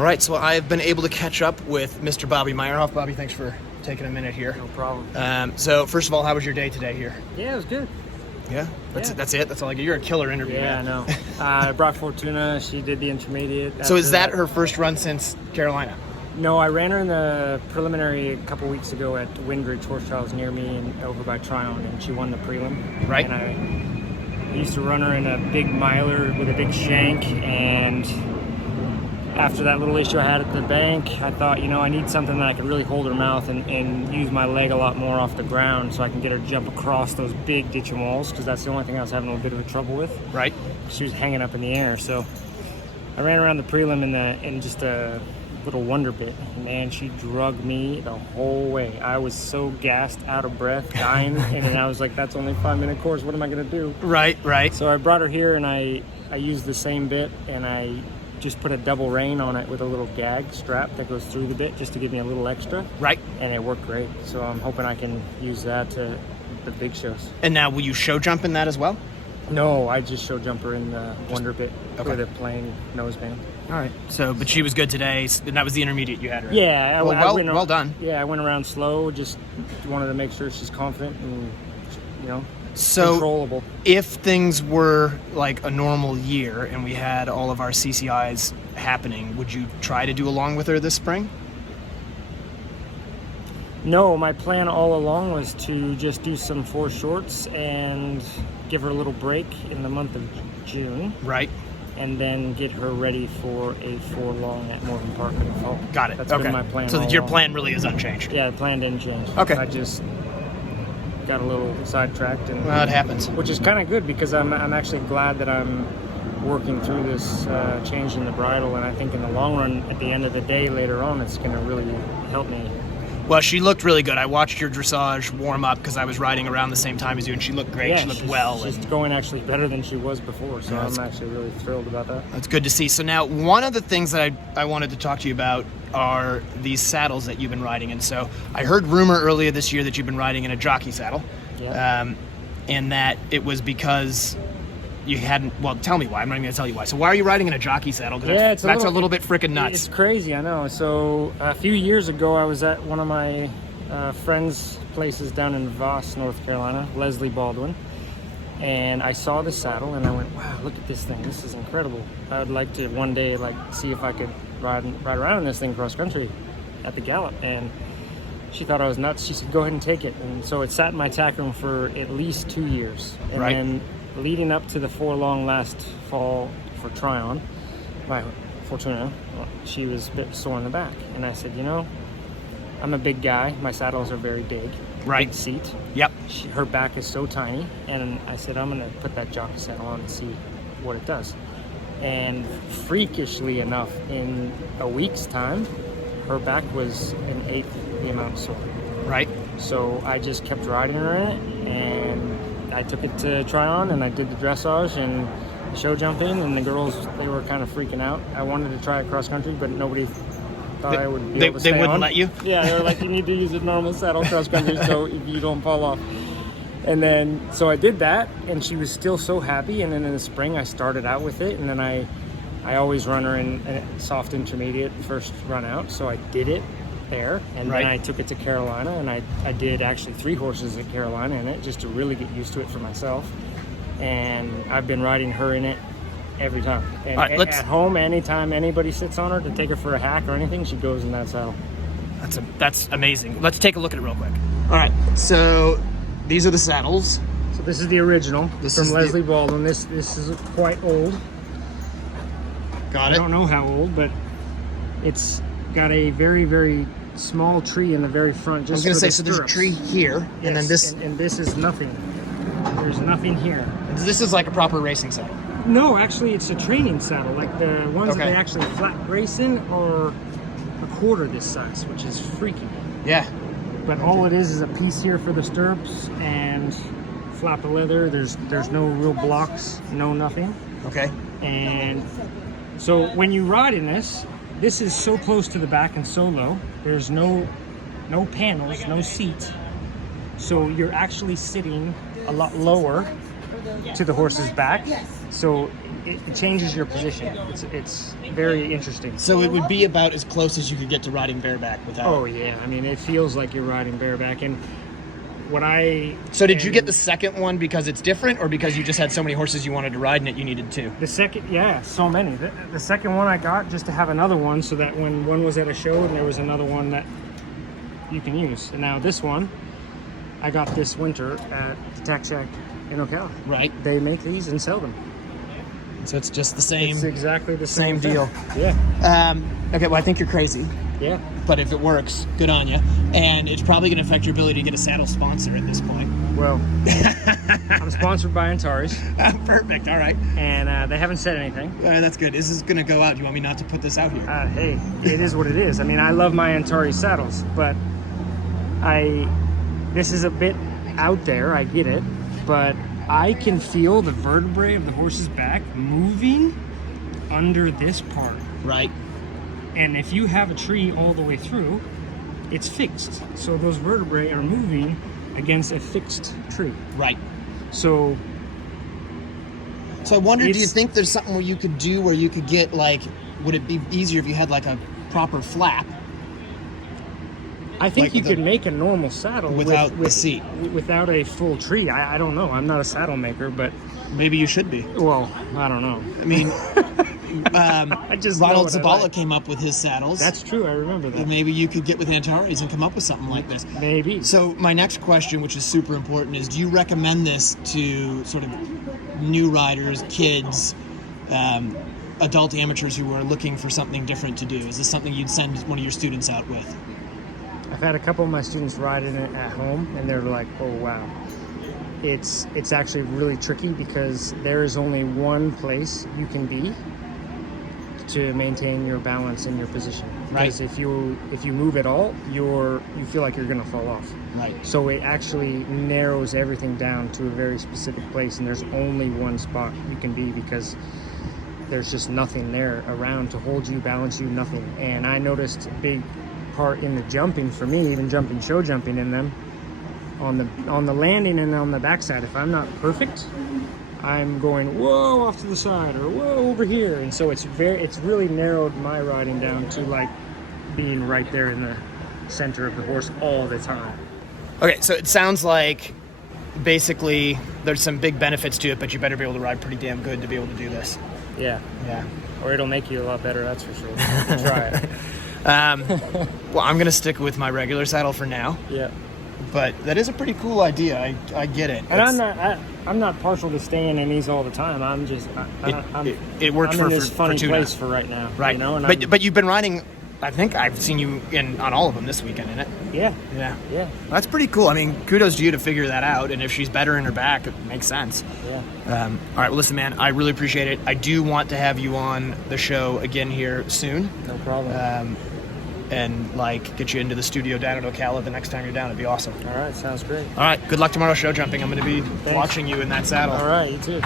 All right, so I've been able to catch up with Mr. Bobby Meyerhoff. Bobby, thanks for taking a minute here. No problem. So first of all, how was your day today here? Yeah, it was good. Yeah? That's it? That's all I get? You're a killer interview, Yeah, man. I know. I brought Fortuna. She did the intermediate. So is that her first run since Carolina? No, I ran her in the preliminary a couple weeks ago at Windridge Horse Trials near me and over by Tryon, and she won the prelim. Right. And I used to run her in a big miler with a big shank, and after that little issue I had at the bank, I thought, I need something that I could really hold her mouth and use my leg a lot more off the ground so I can get her to jump across those big ditching walls, because that's the only thing I was having a little bit of trouble with. Right. She was hanging up in the air. So I ran around the prelim in just a little wonder bit. Man, she drugged me the whole way. I was so gassed, out of breath, dying, and I was like, that's only a 5-minute course. What am I going to do? Right. So I brought her here, and I used the same bit, and I just put a double rein on it with a little gag strap that goes through the bit just to give me a little extra. Right. And it worked great. So I'm hoping I can use that to the big shows. And now will you show jump in that as well? No, I just show jumper in the wonder bit with a plain noseband. All right. So, but she was good today, and that was the intermediate you had, right? Yeah. Well done. Yeah, I went around slow, just wanted to make sure she's confident and, So controllable. If things were like a normal year and we had all of our CCIs happening, would you try to do along with her this spring? No, my plan all along was to just do some 4 shorts and give her a little break in the month of June. Right. And then get her ready for a 4 long at Morgan Park in the fall. Got it. That's okay. been my plan. So all your along. plan really is unchanged. Yeah, the plan didn't change. Okay. I just got a little sidetracked, and Well, it happens. which is kind of good because I'm actually glad that I'm working through this change in the bridle, and I think in the long run, at the end of the day, later on, it's going to really help me. Well, she looked really good. I watched your dressage warm up because I was riding around the same time as you, and she looked great. Yeah, she looked well. She's going actually better than she was before, so Yeah, I'm actually really thrilled about that. That's good to see. So now, one of the things that I wanted to talk to you about are these saddles that you've been riding in. So I heard rumor earlier this year that you've been riding in a jockey saddle, and that it was because you hadn't. Well, tell me why. I'm not even going to tell you why. So why are you riding in a jockey saddle? Yeah, that's a little bit freaking nuts. It's crazy, I know. So a few years ago, I was at one of my friends' places down in Voss, North Carolina, Leslie Baldwin, and I saw the saddle and I went, wow, look at this thing. This is incredible. I would like to one day see if I could ride around in this thing cross country at the Gallop. And she thought I was nuts. She said, go ahead and take it. And so it sat in my tack room for at least 2 years. And then leading up to the 4 long last fall for Tryon, my Fortuna, she was a bit sore in the back. And I said, I'm a big guy. My saddles are very big. Right. Big seat. Yep. Her back is so tiny. And I said, I'm going to put that jockey saddle on and see what it does. And freakishly enough, in a week's time, her back was an 1/8 the amount sore. Right. So I just kept riding her in it, and I took it to Tryon, and I did the dressage and show jumping, and the girls, they were kind of freaking out. I wanted to try it cross country, but nobody thought I would be able to stay They wouldn't on. let you? Yeah, they were like, you need to use a normal saddle cross country so you don't fall off. And then, so I did that, and she was still so happy. And then in the spring, I started out with it, and then I always run her in a soft intermediate first run out. So I did it there, and then I took it to Carolina, and I did actually 3 horses at Carolina in it just to really get used to it for myself. And I've been riding her in it every time. And at home, anytime anybody sits on her to take her for a hack or anything, she goes in that saddle. That's amazing. Let's take a look at it real quick. All right. So these are the saddles. So this is the original from Leslie Baldwin. This is quite old. Got it. I don't know how old, but it's got a very, very small tree in the very front. Just I was going to say, so there's a tree here, and then this... And this is nothing. There's nothing here. This is like a proper racing saddle. No, actually, it's a training saddle. Like the ones that they actually flat race in are a quarter this size, which is freaky. Yeah. But all it is a piece here for the stirrups and flap of leather. There's no real blocks, no nothing. Okay. And so when you ride in this is so close to the back and so low. There's no panels, no seats. So you're actually sitting a lot lower to the horse's back, so it changes your position. It's very interesting. So it would be about as close as you could get to riding bareback without. Oh yeah, I mean it feels like you're riding bareback. And what I So did you get the second one because it's different, or because you just had so many horses you wanted to ride and it you needed two? The second, yeah, so many. The second one I got just to have another one, so that when one was at a show and there was another one that you can use. And now this one I got this winter at the Tack Shack in Ocala. Right. They make these and sell them. So it's just the same. It's exactly the same deal. thing. Yeah. Okay, well I think you're crazy. Yeah. But if it works, good on you. And it's probably going to affect your ability to get a saddle sponsor at this point. Well, I'm sponsored by Antares. Perfect. All right. And they haven't said anything. That's good. This is going to go out. You want me not to put this out here? Hey, it is what it is. I mean, I love my Antares saddles, but this is a bit out there. I get it, but I can feel the vertebrae of the horse's back moving under this part. Right. And if you have a tree all the way through, it's fixed. So those vertebrae are moving against a fixed tree. Right. So I wonder, do you think there's something where you could do where you could get, like, would it be easier if you had like a proper flap? I think like you could make a normal saddle without the seat. Without a full tree. I don't know. I'm not a saddle maker, but maybe you should be. Well, I don't know. I mean, I just Ronald know what I Zabala like. came up with his saddles. That's true. I remember that. Maybe you could get with Antares and come up with something like this. Maybe. So my next question, which is super important, is: do you recommend this to sort of new riders, kids, adult amateurs who are looking for something different to do? Is this something you'd send one of your students out with? I've had a couple of my students ride in it at home, and they're like, "Oh wow." It's actually really tricky because there is only one place you can be to maintain your balance in your position. Right. Because if you move at all, you feel like you're going to fall off. Right. So it actually narrows everything down to a very specific place, and there's only one spot you can be because there's just nothing there around to hold you, balance you, nothing. And I noticed a big part in the jumping for me, even show jumping in them, on the landing and on the backside. If I'm not perfect, I'm going whoa off to the side or whoa over here, and so it's really narrowed my riding down to like being right there in the center of the horse all the time. Okay, so it sounds like basically there's some big benefits to it, but you better be able to ride pretty damn good to be able to do this. Yeah. Or it'll make you a lot better, that's for sure. Try it. Well, I'm gonna stick with my regular saddle for now. Yeah. But that is a pretty cool idea. I get it. And I'm not partial to staying in these all the time. I'm just it worked I'm for in this funny tuna. place for right now. Right. You know? And but you've been riding. I think I've seen you on all of them this weekend, isn't it? Yeah. That's pretty cool. I mean, kudos to you to figure that out. And if she's better in her back, it makes sense. Yeah. All right. Well, listen, man. I really appreciate it. I do want to have you on the show again here soon. No problem. And like get you into the studio down at Ocala the next time you're down. It'd be awesome. All right. Sounds great. All right. Good luck tomorrow show jumping. I'm going to be watching you in that saddle. All right. You too.